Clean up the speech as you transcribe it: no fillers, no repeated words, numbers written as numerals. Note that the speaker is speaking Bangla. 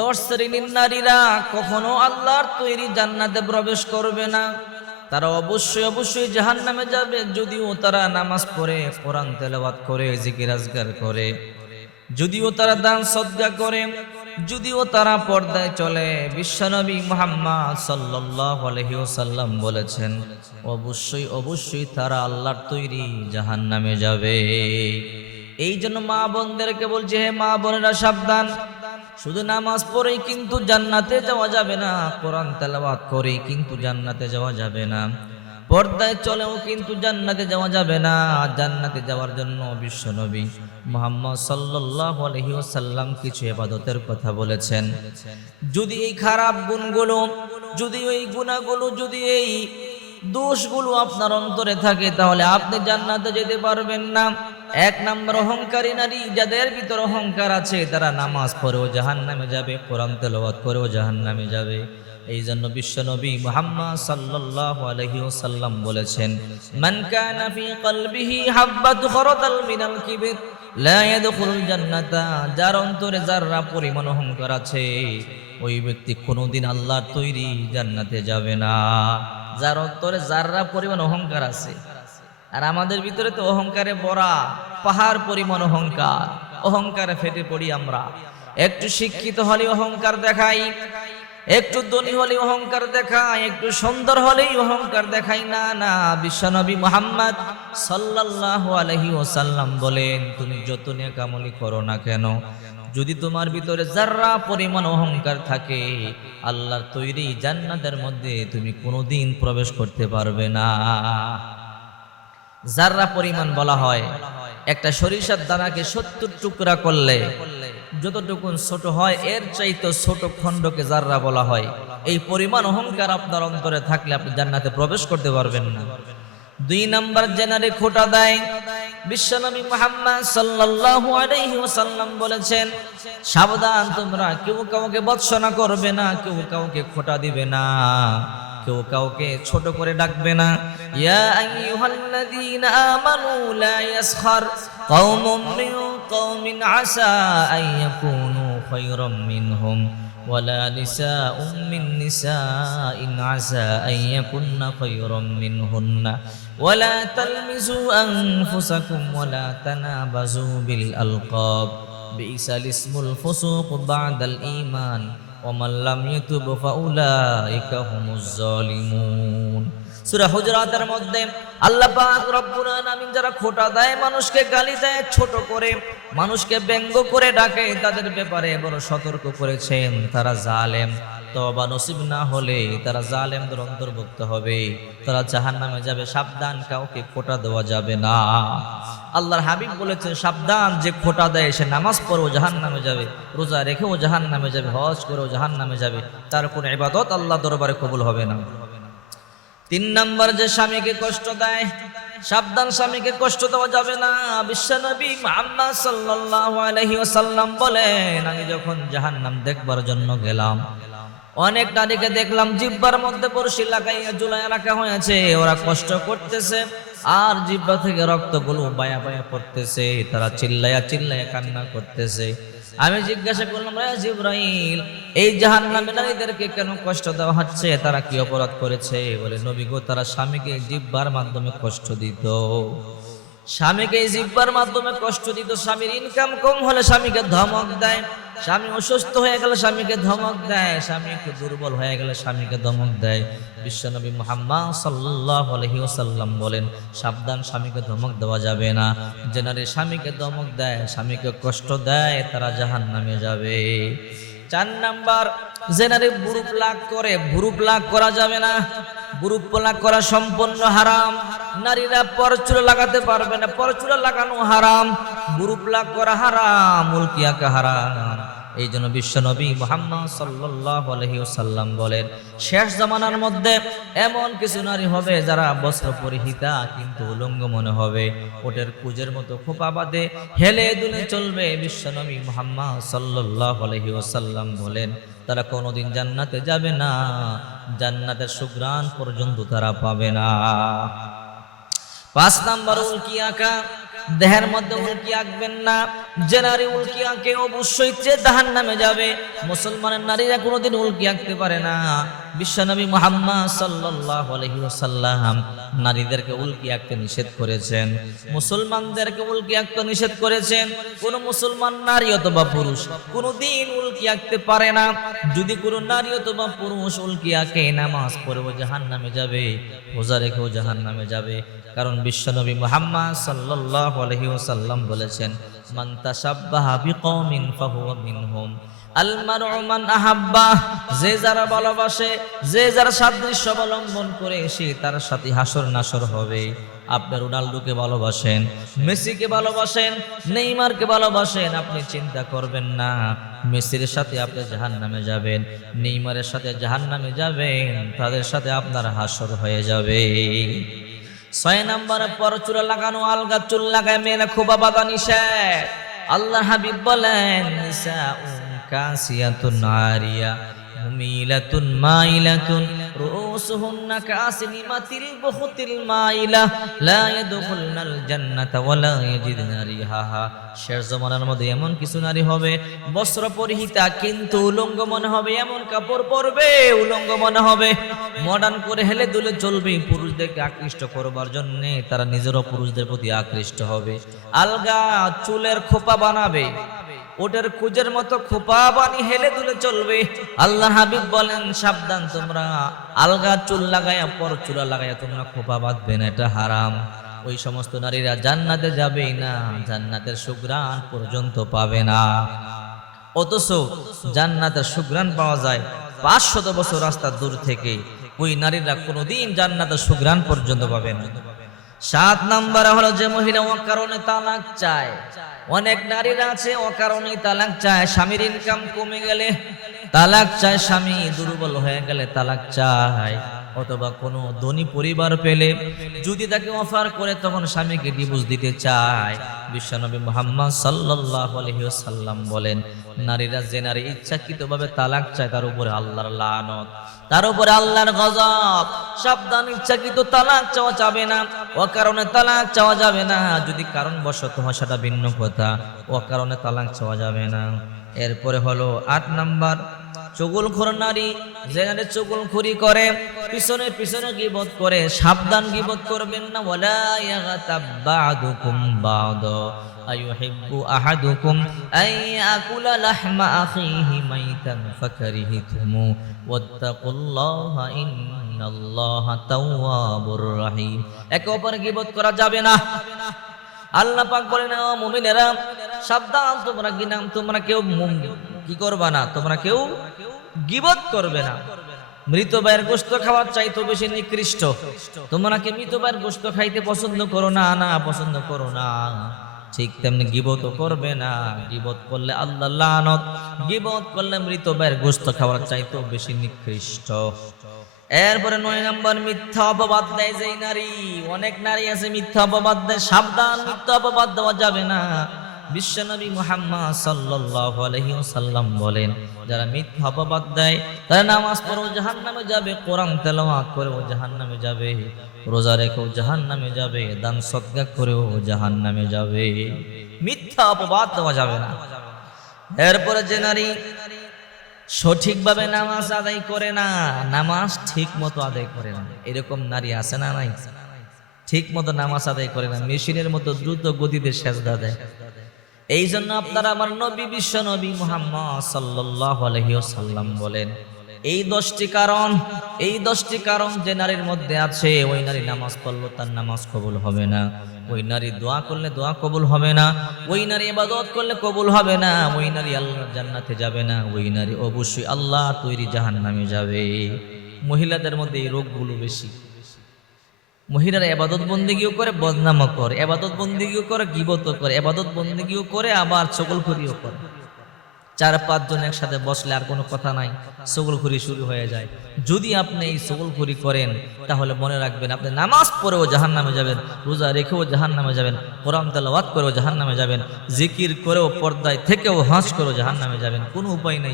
দশ শ্রেণীর নারীরা কখনো আল্লাহর তৈরি জান্নাতে প্রবেশ করবে না। তারা অবশ্যই জাহান্নামে যাবে, যদিও তারা নামাজ পড়ে, কোরআন তেলাওয়াত করে, জিকির আজকার করে, যদিও তারা দান সদকা করে, যদিও তারা পর্দায় চলে। বিশ্বনবী মুহাম্মদ সাল্লাল্লাহু আলাইহি ওয়াসাল্লাম বলেছেন, অবশ্যই তারা আল্লাহর তৈরি জাহান্নামে যাবে। এই জন্য মা বোনদেরকে বলছে, হে মা বোনেরা সাবধান, শুধু নামাজ পড়েই কিন্তু জান্নাতে যাওয়া যাবে না, কোরআন তেলাওয়াত করেই কিন্তু জান্নাতে যাওয়া যাবে না, পর্দায় চলেও কিন্তু জান্নাতে যাওয়া যাবে না। জান্নাতে যাওয়ার জন্য বিশ্বনবী মুহাম্মদ সাল্লাল্লাহু আলাইহি ওয়াসাল্লাম কিছু ইবাদতের কথা বলেছেন। যদি এই খারাপ গুণগুলো, যদি এই গুনাহগুলো, যদি এই দোষগুলো আপনার অন্তরে থাকে, তাহলে আপনি জান্নাতে যেতে পারবেন না। এক নম্বর, অহংকারী নারী, যাদের ভিতর অহংকার আছে, তারা নামাজ পড়েও জাহান্নামে যাবে, কোরআন তেলাওয়াত করেও জাহান্নামে যাবে। এই জন্য বিশ্বনবী মুহাম্মদ সাল্লাল্লাহু আলাইহি ওয়াসাল্লাম বলেছেন, মান কানা ফি কলবিহি হাববাতু খরদাল মিনাল কিবর লা ইয়াদখুলুল জান্নাতা। যার অন্তরে যাররা পরিমাণ অহংকার আছে, ওই ব্যক্তি কোনোদিন আল্লাহর তৈরি জান্নাতে যাবে না। যার অন্তরে যাররা পরিমাণ অহংকার আছে, আর আমাদের ভিতরে তো অহংকারে ভরা পাহাড় পরিমাণ অহংকার, অহংকারে ফেটে পড়ি আমরা। একটু শিক্ষিত হলে অহংকার দেখাই, একটু ধনী হলে অহংকার দেখাই, একটু সুন্দর হলেই অহংকার দেখাই। না না, বিশ্বনবী মুহাম্মদ সাল্লাল্লাহু আলাইহি ওয়াসাল্লাম বলেন, তুমি যত নেক আমলই করো না কেন, যদি তোমার ভিতরে যারা পরিমাণ অহংকার থাকে, আল্লাহর তৈরি জান্নাতের মধ্যে তুমি কোনোদিন প্রবেশ করতে পারবে না। যারা পরিমাণ বলা হয়, একটা সরিষার দানাকে 70 টুকরা করলে যতটুকু ছোট হয়, এর চাইতে ছোট খণ্ডকে যারা বলা হয়। এই পরিমাণ অহংকার আপনার অন্তরে থাকলে আপনি জান্নাতে প্রবেশ করতে পারবেন না। দুই নাম্বার, জেনারে খোঁটা দেয়। বিশ্বনবী মুহাম্মদ সাল্লাল্লাহু আলাইহি ওয়াসাল্লাম বলেছেন, সাবধান, তোমরা কেউ কাউকে ভর্ৎসনা করবে না, কেউ কাউকে খোঁটা দিবে না, কেউ কাউকে ছোট করে ডাকবে না। ইয়া আইয়ুহাল্লাযীনা আমানু লা ইয়াসখার কওমুম মিন কওমিন আসা আন ইয়াকুনু খায়রাম মিনহুম ওয়ালা নিসাউম মিন নিসাইন আসা আন ইয়াকুননা খায়রাম মিনহুন্না ওয়ালা তালমিজু আনফুসাকুম ওয়ালা তানাবাজু বিল আলকাব বিইসাল ইসমুল ফুসুক বা'দাল ঈমান ওমান লাম ইয়াতুব ফাউলাইকা হুমুজ জালিমুন। সূরা হুজুরাতের মধ্যে আল্লাহ পাক রব্বুল আলামিন যারা খোঁটা দেয়, মানুষকে গালি দেয়, ছোট করে, মানুষকে ব্যঙ্গ করে ডাকে, তাদের ব্যাপারে বড় সতর্ক করেছেন, তারা জালেম। তওবা নসিব না হলে তারা জালেমদের অন্তর্ভুক্ত হবে, তারা জাহান্নামে যাবে। সাবধান, কাউকে খোঁটা দেওয়া যাবে না। আল্লাহর হাবিব বলেছেন, সাবধান, যে খোঁটা দেয় সে নামাজ পড়েও জাহান্নামে যাবে, রোজা রেখেও জাহান্নামে যাবে, হজ করেও জাহান্নামে যাবে, তার কোনো ইবাদত আল্লাহ দরবারে কবুল হবে না। তিন নাম্বার, যে স্বামীকে কষ্ট দেয়, সাবধান, স্বামীকে কষ্ট দেওয়া যাবে না। বিশ্বনবী মুহাম্মদ সাল্লাল্লাহু আলাইহি ওয়াসাল্লাম বলেন, আমি যখন জাহান্নাম দেখবার জন্য গেলাম, অনেক নারীকে দেখলাম জিহ্বার মধ্যে বড়শি লাগাইয়া ঝুলাইয়া রাখা হয়েছে, ওরা কষ্ট করতেছে, আর জিহ্বা থেকে রক্তগুলো বায়া বায়া পড়তেছে, তারা চিল্লাইয়া কান্না করতেছে। আমি জিজ্ঞাসা করলাম, রে জিবরাইল, এই জাহান্নামে নারীদেরকে কেন কষ্ট দেওয়া হচ্ছে, তারা কি অপরাধ করেছে? বলে, নবী গো, তারা স্বামীকে জিহ্বার মাধ্যমে কষ্ট দিত, স্বামীকে জিহ্বার মাধ্যমে কষ্ট দিত। স্বামীর ইনকাম কম হলে স্বামীকে ধমক দেয়, স্বামী অসুস্থ হয়ে গেলে স্বামীকে ধমক দেয়, স্বামী একটু দুর্বল হয়ে গেলে স্বামীকে ধমক দেয়। বিশ্বনবী মুহাম্মদ সাল্লাল্লাহু আলাইহি ওয়াসাল্লাম বলেন, সাবধান, স্বামীকে ধমক দেওয়া যাবে না। যে নারী স্বামীকে ধমক দেয়, স্বামীকে কষ্ট দেয়, তারা জাহান্নামে যাবে। চার নাম্বার, যে নারী বুড়ু প্লাগ করে, বুড়ু প্লাগ করা যাবে না, বুড়ু প্লাগ করা সম্পূর্ণ হারাম। নারীরা পরচুলা লাগাতে পারবে না, পরচুলা লাগানো হারাম, বুড়ু প্লাগ করা হারাম, উলকিয়াকা হারাম। এই জন্য বিশ্বনবী মুহাম্মদ সাল্লাল্লাহু আলাইহি ওয়াসাল্লাম বলেন, শেষ জামানার মধ্যে এমন কিছু নারী হবে যারা বস্ত্র পরিহিতা কিন্তু উলঙ্গ মনে হবে, ওটের কুজের মতো খোপা বাঁধে হেলে দুলে চলবে। বিশ্বনবী মুহাম্মদ সাল্লাল্লাহু আলাইহি ওয়াসাল্লাম বলেন, তারা কোনোদিন জান্নাতে যাবে না, জান্নাতের সুঘ্রাণ পর্যন্ত তারা পাবে না। 5 নাম্বার, উলকিয়াকা। দেহের মধ্যে উল্কি আঁকবেন না। যে নারী উল্কি আঁকে অবশ্যই জাহান্নামে যাবে। মুসলমানের নারীরা কোনোদিন উল্কি আঁকতে পারে না। বিশ্বনবী মুহাম্মদ সাল্লাল্লাহু আলাইহি ওয়াসাল্লাম নারীদেরকে উল্কি আঁকতে নিষেধ করেছেন, মুসলমানদেরকে উল্কি আঁকতে নিষেধ করেছেন। কোন মুসলমান নারী অথবা পুরুষ কোনোদিন উল্কি আঁকতে পারে না। যদি কোনো নারী অথবা পুরুষ উল্কি আঁকে নামাজ পড়েও জাহান্নামে যাবে, রোজা রেখেও জাহান্নামে যাবে। কারণ বিশ্বনবী মুহাম্মদ সাল্লাল্লাহু আলাইহি ওয়াসাল্লাম বলেছেন, মান তাশাব্বাহা বিকওমিন ফাহুয়া মিনহুম। আল মারউ মান আহাব্বা, যে যারা ভালোবাসে, যে যারা সাদৃশ্য অবলম্বন করে, সে তার সাথে হাসর নাসর হবে। আপনি রোনাল্ডোকে ভালোবাসেন, মেসিকে ভালোবাসেন, নেইমারকে ভালোবাসেন, আপনি চিন্তা করবেন না মেসির সাথে আপনি জাহান্নামে যাবেন, নেইমারের সাথে জাহান্নামে যাবেন, তাদের সাথে আপনার হাসর হয়ে যাবে। 6 নম্বরে পরচুলা লাগানো, আলগা চুল লাগায় মেয়েরা খুব বাধা নিষেধ। আল্লাহ হাবিব বলেন, নিসাউন কাসিয়াতুন আরিয়া মুমিলাতুন মাইলাতুন রুউসুহুন্না কাসিমাতিল বুখতিল মাইলা লা ইয়াদখুলনাল জান্নাতা ওয়া লা ইয়াজিদনা রিহাহা। শেষ জামানার মধ্যে এমন কিছু নারী হবে বস্ত্র পরিহিতা কিন্তু উলঙ্গ মনে হবে, এমন কাপড় পরবে উলঙ্গ মনে হবে, মডার্ন করে হেলে দুলে চলবে পুরুষদেরকে আকৃষ্ট করবার জন্য। তারা নিজেরও পুরুষদের প্রতি আকৃষ্ট হবে। আলগা চুলের খোপা বানাবে, ওটার কুজের মতো খোপা বানি হেলে দুলে চলবে। আল্লাহ হাবিব বলেন, সাবধান, তোমরা আলগা চুল লাগাইয়া পর চুলা লাগাইয়া তোমরা খোপা বাঁধবে না, এটা হারাম। ওই সমস্ত নারীরা জান্নাতে যাবেই না, জান্নাতের সুঘ্রাণ পর্যন্ত পাবে না। অথচ জান্নাতের সুঘ্রাণ পাওয়া যায় 500 বছর রাস্তা দূর থেকে। ওই নারীরা কোনোদিন জান্নাতের সুঘ্রাণ পর্যন্ত পাবে না। 7 নম্বর হলো যে মহিলা অকারণে তালাক চায়। অনেক নারীরা আছে অকারণে তালাক চায়। স্বামীর ইনকাম কমে গেলে তালাক চায়, স্বামী দুর্বল হয়ে গেলে তালাক চায়, অথবা কোনো ধনী পরিবার পেলে যদি তাকে অফার করে তখন স্বামীকে ডিভোর্স দিতে চায়। বিশ্বনবী মুহাম্মদ সাল্লাল্লাহু আলাইহি ওয়াসাল্লাম বলেন, নারীরা যে নারী ইচ্ছাকৃতভাবে তালাক চায় তার উপরে আল্লাহর লানত, তার উপরে আল্লাহর গজব। সাবধান, ইচ্ছাকৃত তালাক চাওয়া যাবে না, অকারণে তালাক চাওয়া যাবে না। যদি কারণবশত হয় সেটা ভিন্ন কথা, অকারণে তালাক চাওয়া যাবে না। এরপরে হলো 8 নাম্বার চুগলখোর নারী, যে নারী চুগলখুরি করে, পিছনে পিছনে গীবত করে। সাবধান, গীবত করবেন না। ওয়ালা ইয়াগতাব বা'দুকুম বা'দা আইয়ুহিব্বু আহাদুকুম আইয়াকুলা লাহমা আখিহি মাইতান ফাকারিহতুমু ওয়াত্তাকুল্লাহা ইন্নাল্লাহা তাওয়াবুর রহিম। একে অপরের গীবত করা যাবে না। আল্লাহ পাক বলেন, ও মুমিনেরা সাবধান, তোমরা কেউ কি করবা না, তোমরা কেউ গীবত করবে না। মৃত ভাইয়ের গোশত খাওয়ার চাইতে বেশি নিকৃষ্ট। তোমরা কি মৃত ভাইয়ের গোশত খাইতে পছন্দ করো না? না, পছন্দ করো না। ঠিক তেমনি গীবত করবে না। গীবত করলে আল্লাহর লানত, গীবত করলে মৃত ভাইয়ের গোশত খাওয়ার চাইতে বেশি নিকৃষ্ট। এরপরে 9 নম্বর মিথ্যা অপবাদ দেয় যেই নারী। অনেক নারী আছে মিথ্যা অপবাদ দেয়। সাবধান, মিথ্যা অপবাদ দেওয়া যাবে না। বিশ্বনবী মুহাম্মদ সাল্লাল্লাহু আলাইহি ওয়াসাল্লাম বলেন, যারা মিথ্যা অপবাদ দেয় তারা নামাজ পড়েও জাহান্নামে যাবে, কোরআন তেলাওয়াত করেও জাহান্নামে যাবে, রোজা রেখেও জাহান্নামে যাবে, দান সদকা করেও জাহান্নামে যাবে। মিথ্যা অপবাদ দেওয়া যাবে না। এরপরে যে নারী সঠিকভাবে নামাজ আদায় করে না, নামাজ ঠিক মতো আদায় করে না, এরকম নারী আছে না নাই? ঠিক মতো নামাজ আদায় করে না, মেশিনের মতো দ্রুত গতিতে সেজদা দেয়। এই জন্য আপনারা আমার নবী বিশ্ব নবী মুহাম্মদ সাল্লাল্লাহু আলাইহি ওয়াসাল্লাম বলেন, এই 10টি কারণ যে নারীর মধ্যে আছে, ওই নারী নামাজ পড়লে তার নামাজ কবুল হবে না, ওই নারী দোয়া করলে দোয়া কবুল হবে না, ওই নারী ইবাদত করলে কবুল হবে না, ওই নারী আল্লাহর জান্নাতে যাবে না, ওই নারী অবশ্যই আল্লাহ তৈরি জাহান্নামে যাবে। মহিলাদের মধ্যে এই রোগগুলো বেশি। মহিলারা ইবাদত বন্দেগীও করে, বদনামও করে, ইবাদত বন্দেগীও করে, গীবতও করে, ইবাদত বন্দেগীও করে, আবার চগলখড়িও করে। 4-5 জন একসাথে বসলে আর কোনো কথা নাই, চগলখড়ি শুরু হয়ে যায়। যদি আপনি এই চগলখড়ি করেন তাহলে মনে রাখবেন, আপনি নামাজ পড়েও জাহান্নামে যাবেন, রোজা রেখেও জাহান্নামে যাবেন, কোরআন তেলাওয়াত করেও জাহান্নামে যাবেন, জিকির করেও, পর্দায় থেকেও হাঁস করেও জাহান্নামে যাবেন। কোনো উপায় নেই।